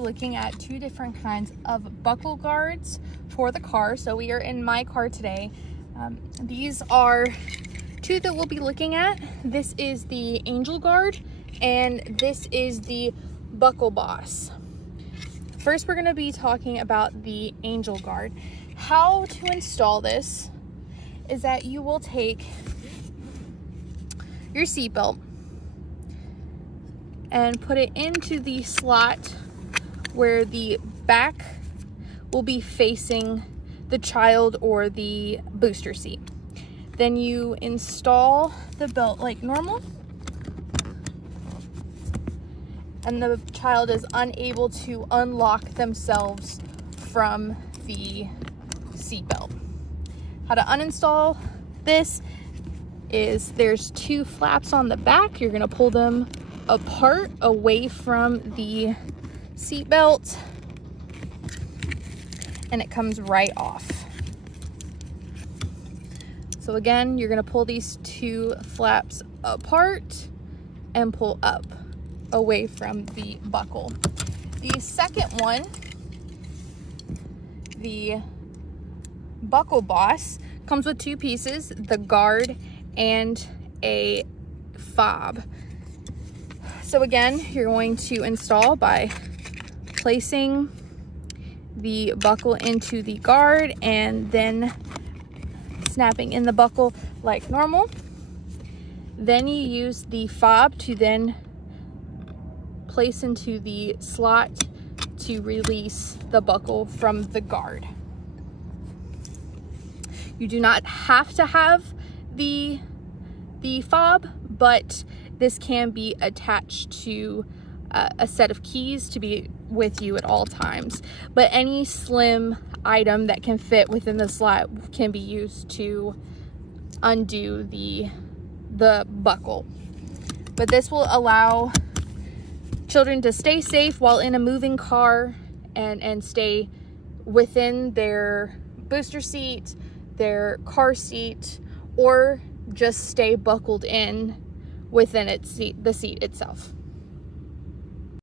looking at two different kinds of buckle guards for the car. So we are in my car today. These are two that we'll be looking at. This is the Angel Guard and this is the Buckle Boss. First, we're going to be talking about the Angel Guard. How to install this is that you will take your seatbelt and put it into the slot where the back will be facing the child or the booster seat. Then you install the belt like normal, and the child is unable to unlock themselves from the seatbelt. How to uninstall this is there's two flaps on the back. You're gonna pull them apart away from the seatbelt and it comes right off. So again, you're gonna pull these two flaps apart and pull up away from the buckle. The second one, the Buckle Boss, comes with two pieces, the guard and a fob. So again, you're going to install by placing the buckle into the guard and then snapping in the buckle like normal. Then you use the fob to then place into the slot to release the buckle from the guard. You do not have to have the fob, but this can be attached to a set of keys to be with you at all times. But any slim item that can fit within the slot can be used to undo the buckle. But this will allow children to stay safe while in a moving car and stay within their booster seat, their car seat, or just stay buckled in within the seat itself.